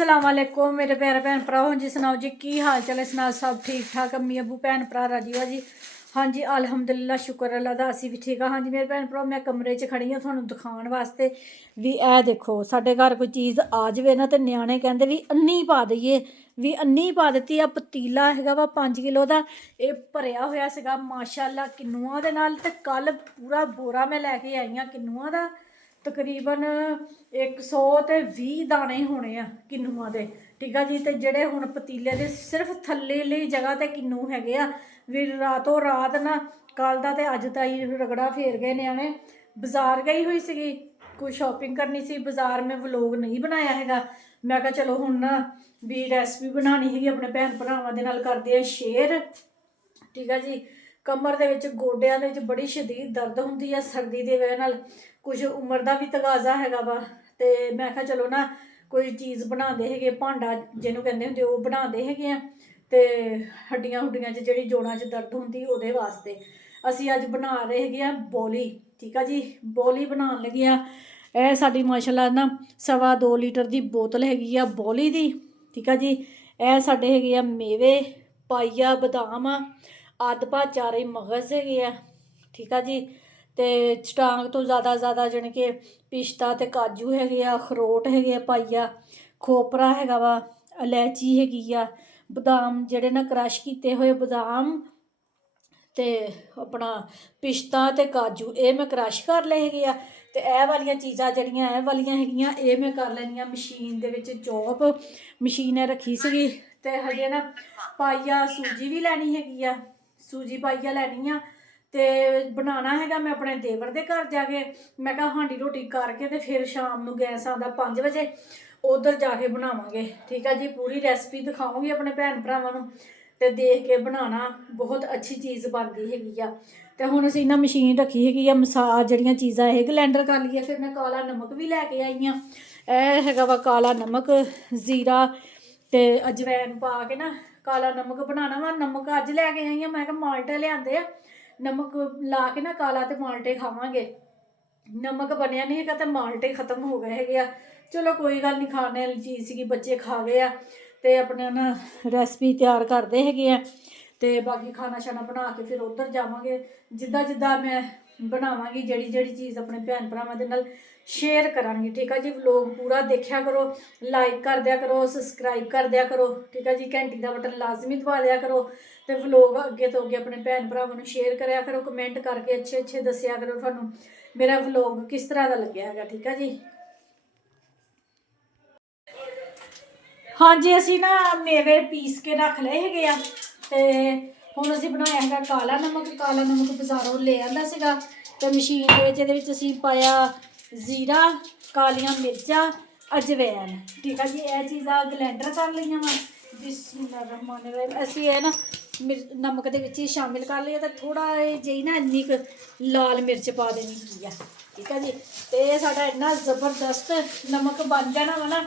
अस्सलाम वालेकुम मेरे प्यारे भैन भराओ जी सुनाओ जी की हाल चाल है सुनाओ सब ठीक ठाक अम्मी अबू भैन भरा राजी वा जी। हाँ जी अलहमदुलिल्लाह शुक्र अल्लाह दा असी भी ठीक हाँ जी मेरे भैन भराओ मैं कमरे च खड़ी हाँ तुहानू दिखाने वास्ते भी ए देखो साडे घर कोई चीज़ आ जाए ना तो न्याणे कहते भी अन्नी पा दईए भी अन्नी पा दी आ पतीला है वा 5 किलो का ये भरिया होया सीगा माशाअल्लाह किन्नुआं दे नाल ते कल पूरा बोरा मैं लैके आई हाँ किन्नुआं दा तकरीबन 120 दाने होने आ किन्नुआं दे ठीक है जी। तो जेडे हुण पतीले दे सिर्फ थल्ले जगह ते किन्नू हैगे आ भी रातों रात ना कल दा ते अज ताई रगड़ा फेर गए न्याणे। बाजार गई हुई सी कोई शॉपिंग करनी सी बाजार में व्लॉग नहीं बनाया हैगा मैं कहा चलो हुण ना भी रेसिपी बनानी हैगी अपने भैन भरावां दे नाल करदे आ शेयर ठीक है जी। कमर दे विच गोडियां दे विच बड़ी शदीद दर्द हुंदी है सर्दी दी वजह नाल कुछ उम्र का भी तगाजा हैगा वा ते मैं कहा चलो ना कोई चीज़ बनाते है भांडा जिन्हों कहते होंगे वो बनाते है ते हड्डियां हुड्डियां च जिहड़ी जोड़ां च दर्द हुंदी ओहदे वास्ते असी अज बना रहे है बौली ठीक है जी। बौली बनाने लगे आ साडी माशाअल्लाह ना 2.25 लीटर की बोतल हैगी आ बौली दी ठीक है जी। ए साडे हैगे आ मेवे पाइया बदाम आदपा चारे मगज़ है ठीक है जी। तो चटांग तो ज़्यादा जाने कि पिस्ता ते काजू है अखरोट है पाइया खोपरा हैगा वा इलायची हैगी आ बदाम जेडे ना क्रश किए हुए बदाम ते अपना पिस्ता ते काजू ये मैं क्रश कर लए हैगे आ ते ए वालियां चीज़ां जड़ियां ए वालियां हैगियां ये मैं कर लैनी मशीन दे विच चॉप मशीन रखी सी ते हजे ना पाइया सूजी भी लैनी हैगी आ सूजी पाइया लैनी आ ते बनाना हैगा मैं अपने देवर दे घर जाके मैं कहा हांडी रोटी करके ते फिर शाम नू गैस आंदा 5 बजे उधर जाके बनावांगे ठीक है जी। पूरी रेसिपी दिखाऊंगी अपने भैन भरावां नू ते देख के बनाना बहुत अच्छी चीज़ बनती हैगी आ। ते हुण असीं ना मशीन रखी हैगी आ मसाला जड़ियां चीज़ां ये ग्लैंडर कर लिया फिर मैं काला नमक भी लैके आई हाँ यह हैगा वा काला नमक जीरा ते अजवैन पा के ना काला नमक बनाना वा नमक अज लैके आई हाँ मैं कहा माल्टे लिआंदे आ नमक ला के ना काला ते माल्टे खावांगे नमक बनया नहीं है तो माल्टे खत्म हो गए है चलो कोई गल नहीं खाने वाली चीज़ सी बच्चे खा गए तो अपने ना रेसिपी तैयार करते है तो बाकी खाना शाना बना के फिर उधर जावांगे जिद्दां जिद्दां मैं बनावांगी जड़ी चीज़ अपने भैन भरावां दे नाल शेयर करांगी ठीक है जी। व्लॉग पूरा देखा करो लाइक कर दिया करो सबसक्राइब कर दिया करो ठीक है जी। घंटी का बटन लाजमी दबा दिया करो तो व्लॉग अगे तो अगे अपने भैन भरावां नूं शेयर कराया करो कमेंट करके अच्छे दस्सिया करो तुहानूं मेरा व्लॉग किस तरह का लग्या है ठीक है जी। हाँ जी असी ना मेवे पीस के रख लए हैगे आ ते हुण असीं बनाया है काला नमक बाजारों ले आंदा सीगा ते मशीन दे विच इहदे विच असीं पाया जीरा कालियां मिर्चां अजवैन ठीक है जी। यह चीज़ां ग्लैंडर कर लईआं वा बिस्मिल्लाहिर्रहमानिर्रहीम असीं ये ना नमक दे विच ही शामिल कर लिया तो थोड़ा जी ना इन्नी क लाल मिर्च पा देनी है ठीक है जी। तो ये साडा इन्ना ज़बरदस्त नमक बन जाना वा ना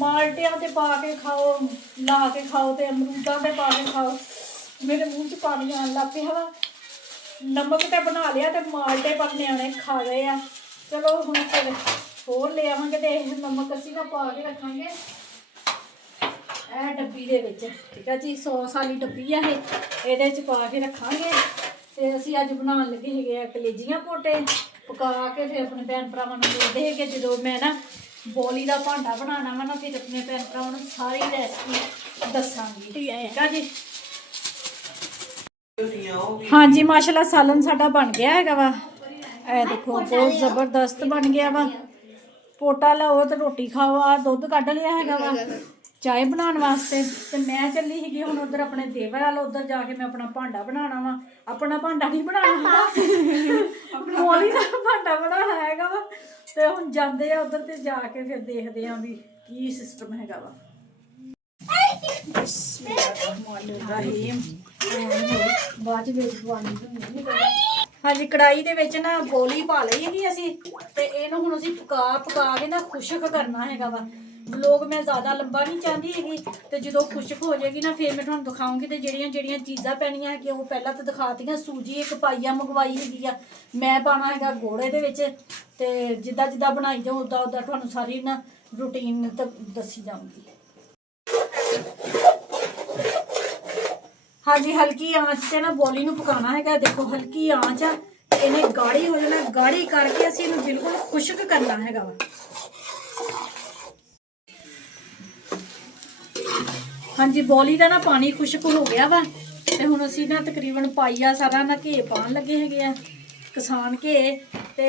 माल्टियां ते पा के खाओ ला के खाओ तो अमरूदां ते पा के खाओ मेरे मूँह च पानी आन लग पिया वा नमक तो बना लिया तो माल्टे पर न्याणे खा गए आ चलो हुण फिर होर ले आवांगे तो नमक असीं ना पा के रखांगे डब्बी दे विच ठीक है जी। 100 वाली डब्बी है ये पा के रखांगे तो असीं अज बनाउण लगे हैगे कलेजियां पोटे पका के फिर अपने भैन भरावां नूं देदे हैगे जदों मैं ना बौली का भांडा बनाना वा ना फिर अपने भैन भरावां नूं सारी रेसिपी दसांगी ठीक है जी। हाँ जी माशाल्लाह सालन साडा बन गया है वा ए देखो बहुत ज़बरदस्त बन गया वा पोटा लाओ तो रोटी खाओ आ दुध कढ़ लिया है वा चाय बनाने वास्ते तो मैं चली ही हुण उधर अपने देवर वाल उधर जाके मैं अपना भांडा बनाना वा अपना भांडा नहीं बनाना बौली का भांडा बनाना है वा तो हुण जांदे आ उधर ते जाके फिर देखते हैं भी की सिस्टम है वा। हाँ जी कढ़ाई दे विच ना बौली पा लई हैगी असीं ते इहनूं हुण असीं पका के ना खुशक करना हैगा वा। व्लॉग मैं ज़्यादा लंबा नहीं चाहती हैगी तो जो खुशक हो जाएगी ना फिर मैं तुहानूं दिखाऊंगी तो जड़ियां चीज़ां पैणियां है वो पहलां तो दिखातियां सूजी एक पाइया मंगवाई हैगी आ मैं पाना हैगा गुड़ इहदे विच ते जिद्दां जिद्दां बनाई जाओ उद्दां उद्दां तुहानूं सारी ना रूटीन दसी जाऊंगी। ਹਾਂਜੀ ਹਲਕੀ ਆਂਚ ਤੇ ਨਾ ਬੋਲੀ ਨੂੰ ਪਕਾਉਣਾ ਹੈਗਾ। ਦੇਖੋ ਹਲਕੀ ਆਂਚ ਆ ਤੇ ਇਹਨੇ ਗਾੜੀ ਹੋ ਜਾਣਾ। ਗਾੜੀ ਕਰਕੇ ਅਸੀਂ ਇਹਨੂੰ ਬਿਲਕੁਲ ਖੁਸ਼ਕ ਕਰਨਾ ਹੈਗਾ ਵਾ। ਹਾਂਜੀ ਬੋਲੀ ਦਾ ਨਾ ਪਾਣੀ ਖੁਸ਼ਕ ਹੋ ਗਿਆ ਵਾ ਤੇ ਹੁਣ ਅਸੀਂ ਨਾ ਤਕਰੀਬਨ ਪਾਈਆ ਸਾਰਾ ਨਾ ਘੇ ਪਾਉਣ ਲੱਗੇ ਹੈਗੇ ਆ। ਕਿਸਾਨ ਘੇ ਤੇ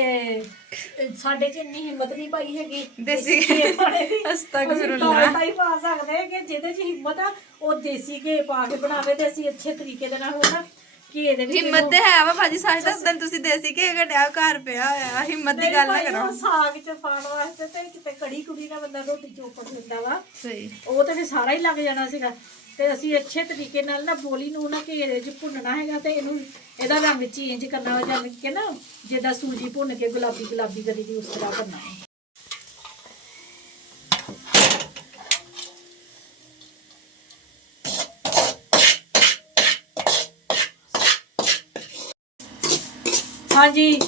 ਸਾਡੇ 'ਚ ਇੰਨੀ ਹਿੰਮਤ ਨਹੀਂ ਪਾਈ ਹੈਗੀ ਦੇਸੀ ਘੇ ਪਾਣੇ ਦੀ। ਅਸੀਂ ਹੀ ਪਾ ਸਕਦੇ ਹਾਂ ਕਿ ਜਿਹਦੇ 'ਚ ਹਿੰਮਤ ਆ ਉਹ ਦੇਸੀ ਘੇ ਪਾ ਕੇ ਬਣਾਵੇ ਤੇ ਅਸੀਂ ਅੱਛੇ ਤਰੀਕੇ ਦੇ ਨਾਲ ਹੋਣਾ ਘੇ ਦੇ ਵਿੱਚ। ਹਿੰਮਤ ਤੇ ਹੈ ਵਾ ਭਾਜੀ, ਸੱਚ ਦੱਸਣ ਤੁਸੀਂ ਦੇਸੀ ਘੇ ਕੱਢਿਆ ਘਰ ਪਿਆ ਹੋਇਆ, ਹਿੰਮਤ ਦੀ ਗੱਲ ਨਾ ਕਰੋ। ਸਾਗ 'ਚ ਪਾਉਣ ਵਾਸਤੇ ਤੇ ਕਿਤੇ ਕੜੀ ਕੁੜੀ ਨਾਲ ਬੰਦਾ ਰੋਟੀ ਚੋਪੜ ਦਿੰਦਾ ਵਾ, ਸਹੀ ਉਹ ਤੇ ਫਿਰ ਸਾਰਾ ਹੀ ਲੱਗ ਜਾਣਾ ਸੀਗਾ। ਤੇ ਅਸੀਂ ਅੱਛੇ ਤਰੀਕੇ ਨਾਲ ਨਾ ਬੋਲੀ ਨੂੰ ਨਾ ਘੇ ਦੇ ਵਿੱਚ ਭੁੰਨਣਾ ਹੈਗਾ ਤੇ ਇਹਨੂੰ ਇਹਦਾ ਰੰਗ ਚੇਂਜ ਕਰਨਾ ਵਾ, ਜਿਵੇਂ ਕਿ ਨਾ ਜਿੱਦਾਂ ਸੂਜੀ ਭੁੰਨ ਕੇ ਗੁਲਾਬੀ ਗੁਲਾਬੀ ਕਰੀ ਦੀ ਉਸ ਤਰ੍ਹਾਂ ਕਰਨਾ ਹੈ। ਹਾਂਜੀ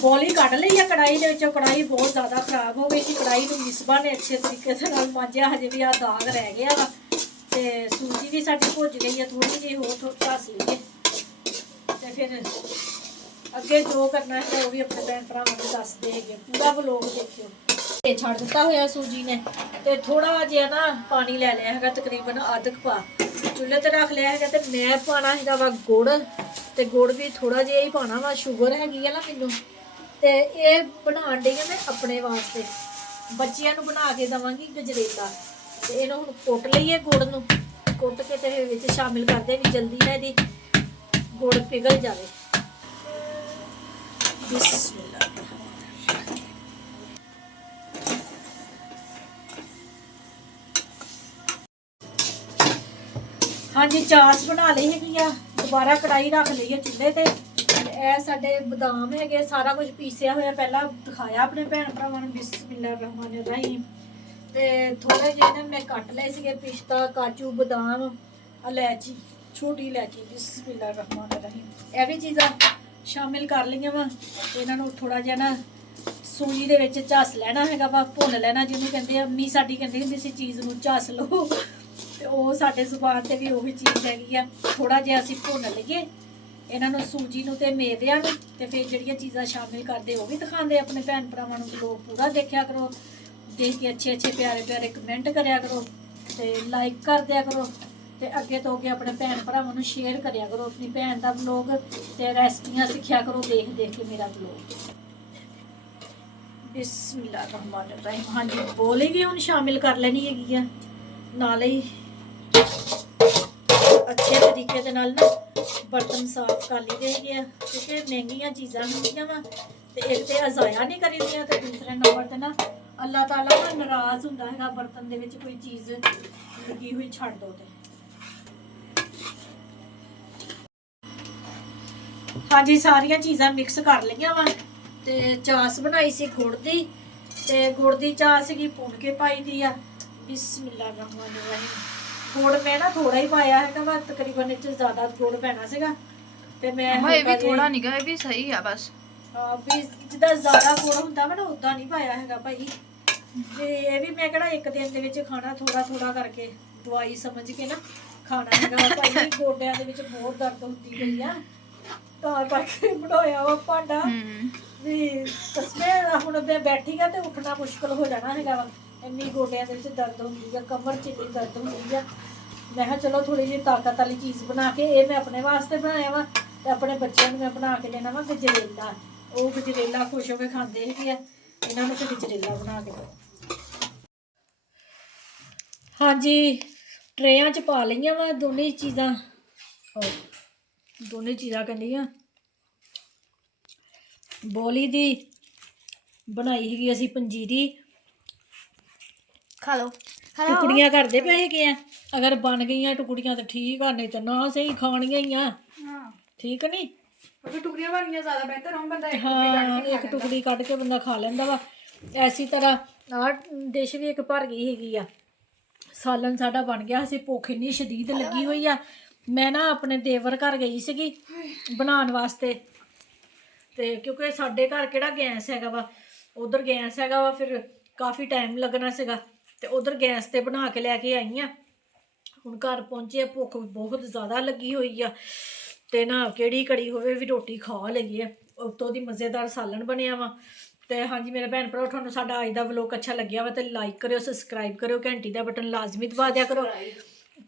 ਬੋਲੀ ਕੱਢ ਲਈ ਆ ਕੜਾਈ ਦੇ ਵਿੱਚੋਂ। ਕੜਾਈ ਬਹੁਤ ਜ਼ਿਆਦਾ ਖਰਾਬ ਹੋ ਗਈ ਸੀ। ਕੜਾਈ ਨੂੰ ਮਿਸਬਾ ਨੇ ਅੱਛੇ ਤਰੀਕੇ ਦੇ ਨਾਲ ਮਾਂਜਿਆ, ਹਜੇ ਵੀ ਆ ਦਾਗ ਰਹਿ ਗਿਆ ਵਾ। ਤੇ ਸੂਜੀ ਵੀ ਸਾਡੀ ਭੁੱਜ ਗਈ ਆ, ਥੋੜੀ ਜਿਹੀ ਹੋਰ ਘਸ ਲਈਏ ਤੇ ਫਿਰ ਅੱਗੇ ਜੋ ਕਰਨਾ ਹੈ ਉਹ ਵੀ ਆਪਣੇ ਭੈਣ ਭਰਾਵਾਂ ਨੂੰ ਦੱਸਦੇ ਹੈਗੇ। ਪੂਰਾ ਵਲੋਗ ਦੇਖਿਓ। ਇਹ ਛੱਡ ਦਿੱਤਾ ਹੋਇਆ ਸੂਜੀ ਨੇ ਤੇ ਥੋੜਾ ਜਿਹਾ ਨਾ ਪਾਣੀ ਲੈ ਲਿਆ ਹੈਗਾ, ਤਕਰੀਬਨ ਅੱਧ ਪਾ ਚੁੱਲ੍ਹੇ ਤੇ ਰੱਖ ਲਿਆ ਹੈਗਾ। ਤੇ ਮੈਂ ਪਾਣਾ ਹੈਗਾ ਵਾ ਗੁੜ, ਤੇ ਗੁੜ ਵੀ ਥੋੜਾ ਜਿਹਾ ਹੀ ਪਾਣਾ ਵਾ। ਸ਼ੂਗਰ ਹੈਗੀ ਆ ਨਾ ਮੈਨੂੰ, ਤੇ ਇਹ ਬਣਾਉਣ ਡਈ ਆ ਮੈਂ ਆਪਣੇ ਵਾਸਤੇ, ਬੱਚਿਆਂ ਨੂੰ ਬਣਾ ਕੇ ਦੇਵਾਂਗੀ ਗਜਰੇਲਾ। ਤੇ ਇਹਨੂੰ ਹੁਣ ਕੁੱਟ ਲਈਏ, ਗੁੜ ਨੂੰ ਕੁੱਟ ਕੇ ਤੇ ਵਿੱਚ ਸ਼ਾਮਿਲ ਕਰਦੇ ਵੀ ਜਲਦੀ ਨਾ ਇਹਦੀ ਗੁੜ ਪਿਘਲ ਜਾਵੇ। ਬਿਸਮਿਲ੍ਲਾ। ਹਾਂਜੀ ਚਾਸ ਬਣਾ ਲਈ ਹੈਗੀ ਆ। ਦੁਬਾਰਾ ਕੜਾਈ ਰੱਖ ਲਈ ਹੈ ਚੁੱਲ੍ਹੇ ਤੇ। ਇਹ ਸਾਡੇ ਬਦਾਮ ਹੈਗੇ, ਸਾਰਾ ਕੁਝ ਪੀਸਿਆ ਹੋਇਆ ਪਹਿਲਾਂ ਦਿਖਾਇਆ ਆਪਣੇ ਭੈਣ ਭਰਾਵਾਂ ਨੂੰ। ਬਿਸਮਿਲ੍ਲਾ ਰਹਿਮਾਨ ਰਹੀਮ। ਤੇ ਥੋੜੇ ਜਿਹੇ ਨਾ ਮੈਂ ਕੱਟ ਲਏ ਸੀਗੇ ਪਿਸਤਾ, ਕਾਜੂ, ਬਦਾਮ, ਇਲਾਇਚੀ, ਛੋਟੀ ਇਲਾਇਚੀ। ਬਿਸਮਿਲ੍ਲਾ ਰਹਿਮਾਨ ਰਹੀਮ। ਇਹ ਵੀ ਚੀਜ਼ਾਂ ਸ਼ਾਮਿਲ ਕਰ ਲਈਆਂ ਵਾ। ਇਹਨਾਂ ਨੂੰ ਥੋੜਾ ਜਿਹਾ ਨਾ ਸੂਜੀ ਦੇ ਵਿੱਚ ਝੱਸ ਲੈਣਾ ਹੈਗਾ ਵਾ, ਭੁੰਨ ਲੈਣਾ। ਜਿਹਨੂੰ ਕਹਿੰਦੇ ਆ, ਅੰਮੀ ਸਾਡੀ ਕਹਿੰਦੀ ਹੁੰਦੀ ਸੀ ਚੀਜ਼ ਨੂੰ ਝੱਸ ਲਓ, ਤੇ ਉਹ ਸਾਡੇ ਜ਼ੁਬਾਨ ਤੇ ਵੀ ਉਹੀ ਚੀਜ਼ ਹੈਗੀ ਆ। ਥੋੜਾ ਜਿਹਾ ਅਸੀਂ ਭੁੰਨ ਲਈਏ ਇਹਨਾਂ ਨੂੰ, ਸੂਜੀ ਨੂੰ ਤੇ ਮੇਵਿਆਂ ਨੂੰ। ਤੇ ਫਿਰ ਜਿਹੜੀਆਂ ਚੀਜ਼ਾਂ ਸ਼ਾਮਿਲ ਕਰਦੇ ਉਹ ਵੀ ਦਿਖਾਉਂਦੇ ਆਪਣੇ ਭੈਣ ਭਰਾਵਾਂ ਨੂੰ। ਲੋਕ ਪੂਰਾ ਦੇਖਿਆ ਕਰੋ, ਦੇਖ ਕੇ ਅੱਛੇ ਅੱਛੇ ਪਿਆਰੇ ਪਿਆਰੇ ਕਮੈਂਟ ਕਰਿਆ ਕਰੋ ਤੇ ਲਾਈਕ ਕਰ ਦਿਆ ਕਰੋ। ਤੇ ਅੱਗੇ ਤੋਂ ਅੱਗੇ ਆਪਣੇ ਭੈਣ ਭਰਾਵਾਂ ਨੂੰ ਸ਼ੇਅਰ ਕਰਿਆ ਕਰੋ ਆਪਣੀ ਭੈਣ ਦਾ ਵਲੋਗ, ਤੇ ਰੈਸਪੀਆਂ ਸਿੱਖਿਆ ਕਰੋ ਦੇਖ ਦੇਖ ਕੇ ਮੇਰਾ ਵਲੋਗ। ਬਿਸਮਿਲ੍ਲਾ ਰਹਿਮਾਨ ਰਹੀਮ। ਹਾਂਜੀ ਬੋਲੀ ਵੀ ਹੁਣ ਸ਼ਾਮਿਲ ਕਰ ਲੈਣੀ ਹੈਗੀ ਆ ਨਾਲੇ ਹੀ। ਅੱਛੇ ਤਰੀਕੇ ਦੇ ਨਾਲ ਨਾ ਬਰਤਨ ਸਾਫ਼ ਕਰ ਲਈਦੇ ਹੈਗੇ ਆ, ਕਿਉਂਕਿ ਮਹਿੰਗੀਆਂ ਚੀਜ਼ਾਂ ਹੁੰਦੀਆਂ ਵਾ ਤੇ ਇੱਕ ਤੇ ਅਜ਼ਾਇਆ ਨਹੀਂ ਕਰੀਦੀਆਂ, ਤੇ ਦੂਸਰੇ ਨੰਬਰ ਤੇ ਨਾ ਅੱਲਾਹ ਤਾਲਾ ਨਾ ਨਾਰਾਜ਼ ਹੁੰਦਾ ਹੈਗਾ ਬਰਤਨ ਦੇ ਵਿੱਚ ਕੋਈ ਚੀਜ਼ ਲੱਗੀ ਹੋਈ ਛੱਡ ਦੋ ਤੇ। ਹਾਂਜੀ ਸਾਰੀਆਂ ਚੀਜ਼ਾਂ ਮਿਕਸ ਕਰ ਲਈਆਂ ਵਾ। ਤੇ ਚਾਸ ਬਣਾਈ ਸੀ ਗੁੜ ਦੀ, ਤੇ ਗੁੜ ਦੀ ਚਾਸ ਸੀਗੀ ਭੁੰਨ ਕੇ ਪਾਈ ਦੀ ਆ। ਬਿਸਮਿਲ੍ਲਾ ਰਹਿਮਾਨ ਰਹੀਮ। ਗੁੜ ਮੈਂ ਨਾ ਥੋੜਾ ਹੀ ਪਾਇਆ ਹੈਗਾ ਵਾ, ਤਕਰੀਬਨ ਇਹ 'ਚ ਜ਼ਿਆਦਾ ਗੁੜ ਪੈਣਾ ਸੀਗਾ ਤੇ ਮੈਂ ਇਹ ਵੀ ਥੋੜਾ ਨਹੀਂ ਗਾ, ਇਹ ਵੀ ਸਹੀ ਆ ਬਸ। ਵੀ ਜਿੱਦਾਂ ਜ਼ਿਆਦਾ ਗੁੜ ਹੁੰਦਾ ਵਾ ਨਾ ਉਦਾਂ ਨਹੀਂ ਪਾਇਆ ਹੈਗਾ ਭਾਈ। ਤੇ ਇਹ ਵੀ ਮੈਂ ਕਿਹੜਾ ਇੱਕ ਦਿਨ ਦੇ ਵਿੱਚ ਖਾਣਾ, ਥੋੜਾ ਥੋੜਾ ਕਰਕੇ ਦਵਾਈ ਸਮਝ ਕੇ ਨਾ ਖਾਣਾ ਹੈਗਾ ਭਾਈ। ਗੋਡਿਆਂ ਦੇ ਵਿੱਚ ਬਹੁਤ ਦਰਦ ਹੁੰਦੀ ਪਈ ਆ, ਤਾਂ ਕਰਕੇ ਬਣਾਇਆ ਵਾ ਭਾਂਡਾ। ਵੀ ਕਸਮੇ ਹੁਣ ਮੈਂ ਬੈਠੀ ਆ ਤੇ ਉੱਠਣਾ ਮੁਸ਼ਕਲ ਹੋ ਜਾਣਾ ਹੈਗਾ ਵਾ, ਇੰਨੀ ਗੋਡਿਆਂ ਦੇ ਵਿੱਚ ਦਰਦ ਹੁੰਦੀ ਆ, ਕਮਰ 'ਚ ਇੰਨੀ ਦਰਦ ਹੁੰਦੀ ਆ। ਮੈਂ ਕਿਹਾ ਚਲੋ ਥੋੜੀ ਜਿਹੀ ਤਾਕਤ ਵਾਲੀ ਚੀਜ਼ ਬਣਾ ਕੇ, ਇਹ ਮੈਂ ਆਪਣੇ ਵਾਸਤੇ ਬਣਾਇਆ ਵਾ ਤੇ ਆਪਣੇ ਬੱਚਿਆਂ ਨੂੰ ਮੈਂ ਬਣਾ ਕੇ ਦੇਣਾ ਵਾ ਗਜਰੇਲਾ। ਉਹ ਗਜਰੇਲਾ ਖੁਸ਼ ਹੋ ਕੇ ਖਾਂਦੇ ਹੈਗੇ ਆ, ਇਹਨਾਂ ਨੂੰ ਫਿਰ ਗਜਰੇਲਾ ਬਣਾ ਕੇ ਦਿਓ। ਹਾਂਜੀ ਟਰੇਆਂ 'ਚ ਪਾ ਲਈਆਂ ਵਾ ਦੋਨੇ ਚੀਜ਼ਾਂ, ਦੋਨੇ ਚੀਜ਼ਾਂ ਕਹਿੰਦੀਆਂ। ਬੋਲੀ ਦੀ ਬਣਾਈ ਹੈਗੀ ਅਸੀਂ ਪੰਜੀਰੀ, ਖਾ ਲਓ। ਟੁਕੜੀਆਂ ਕਰਦੇ ਪਏ ਹੈਗੇ ਆ। ਅਗਰ ਬਣ ਗਈਆਂ ਟੁਕੜੀਆਂ ਤਾਂ ਠੀਕ ਆ, ਨਹੀਂ ਤਾਂ ਨਾ ਸਹੀ, ਖਾਣੀਆਂ ਹੀ ਆ। ਠੀਕ ਨਹੀਂ, ਟੁਕੜੀਆਂ ਬਣ ਗਈਆਂ ਜ਼ਿਆਦਾ ਬਿਹਤਰ ਹੋਣ ਬੰਦਾ ਇੱਕ ਟੁਕੜੀ ਕੱਢ ਕੇ ਬੰਦਾ ਖਾ ਲੈਂਦਾ ਵਾ। ਐਸੀ ਤਰ੍ਹਾਂ ਆਹ ਡਿਸ਼ ਵੀ ਇੱਕ ਭਰ ਗਈ ਹੈਗੀ ਆ। ਸਾਲਨ ਸਾਡਾ ਬਣ ਗਿਆ ਸੀ। ਭੁੱਖ ਇੰਨੀ ਸ਼ਦੀਦ ਲੱਗੀ ਹੋਈ ਆ। ਮੈਂ ਨਾ ਆਪਣੇ ਦੇਵਰ ਘਰ ਗਈ ਸੀਗੀ ਬਣਾਉਣ ਵਾਸਤੇ, ਤੇ ਕਿਉਂਕਿ ਸਾਡੇ ਘਰ ਕਿਹੜਾ ਗੈਸ ਹੈਗਾ ਵਾ, ਉਧਰ ਗੈਸ ਹੈਗਾ ਵਾ, ਫਿਰ ਕਾਫੀ ਟਾਈਮ ਲੱਗਣਾ ਸੀਗਾ। ਤੇ ਉਧਰ ਗੈਸ ਤੇ ਬਣਾ ਕੇ ਲੈ ਕੇ ਆਈ ਆ। ਹੁਣ ਘਰ ਪਹੁੰਚੇ, ਭੁੱਖ ਬਹੁਤ ਜ਼ਿਆਦਾ ਲੱਗੀ ਹੋਈ ਆ ਤੇ ਨਾ ਕਿਹੜੀ ਘੜੀ ਹੋਵੇ ਵੀ ਰੋਟੀ ਖਾ ਲਈਏ। ਉੱਤੋਂ ਦੀ ਮਜ਼ੇਦਾਰ ਸਾਲਣ ਬਣਿਆ ਵਾ। ਤੇ ਹਾਂਜੀ ਮੇਰੇ ਭੈਣ ਭਰਾ, ਤੁਹਾਨੂੰ ਸਾਡਾ ਅੱਜ ਦਾ ਵਲੋਗ ਅੱਛਾ ਲੱਗਿਆ ਵਾ ਤੇ ਲਾਈਕ ਕਰਿਓ, ਸਬਸਕ੍ਰਾਈਬ ਕਰਿਓ, ਘੰਟੀ ਦਾ ਬਟਨ ਲਾਜ਼ਮੀ ਦਬਾ ਦਿਆ ਕਰੋ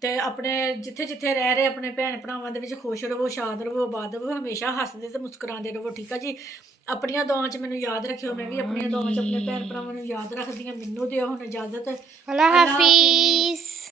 ਤੇ ਆਪਣੇ ਜਿੱਥੇ ਜਿੱਥੇ ਰਹਿ ਰਹੇ ਆਪਣੇ ਭੈਣ ਭਰਾਵਾਂ ਦੇ ਵਿੱਚ ਖੁਸ਼ ਰਹੋ, ਸ਼ਾਦ ਰਹੋ, ਆਬਾਦ ਰਹੋ, ਹਮੇਸ਼ਾ ਹੱਸਦੇ ਤੇ ਮੁਸਕਰਾਉਂਦੇ ਰਹੋ, ਠੀਕ ਆ ਜੀ। ਆਪਣੀਆਂ ਦੁਆਵਾਂ 'ਚ ਮੈਨੂੰ ਯਾਦ ਰੱਖਿਓ, ਮੈਂ ਵੀ ਆਪਣੀਆਂ ਦੁਆਵਾਂ 'ਚ ਆਪਣੇ ਭੈਣ ਭਰਾਵਾਂ ਨੂੰ ਯਾਦ ਰੱਖਦੀ ਹਾਂ। ਮੈਨੂੰ ਦਿਓ ਹੁਣ ਇਜਾਜ਼ਤ। ਅੱਲਾ ਹਾਫਿਜ਼।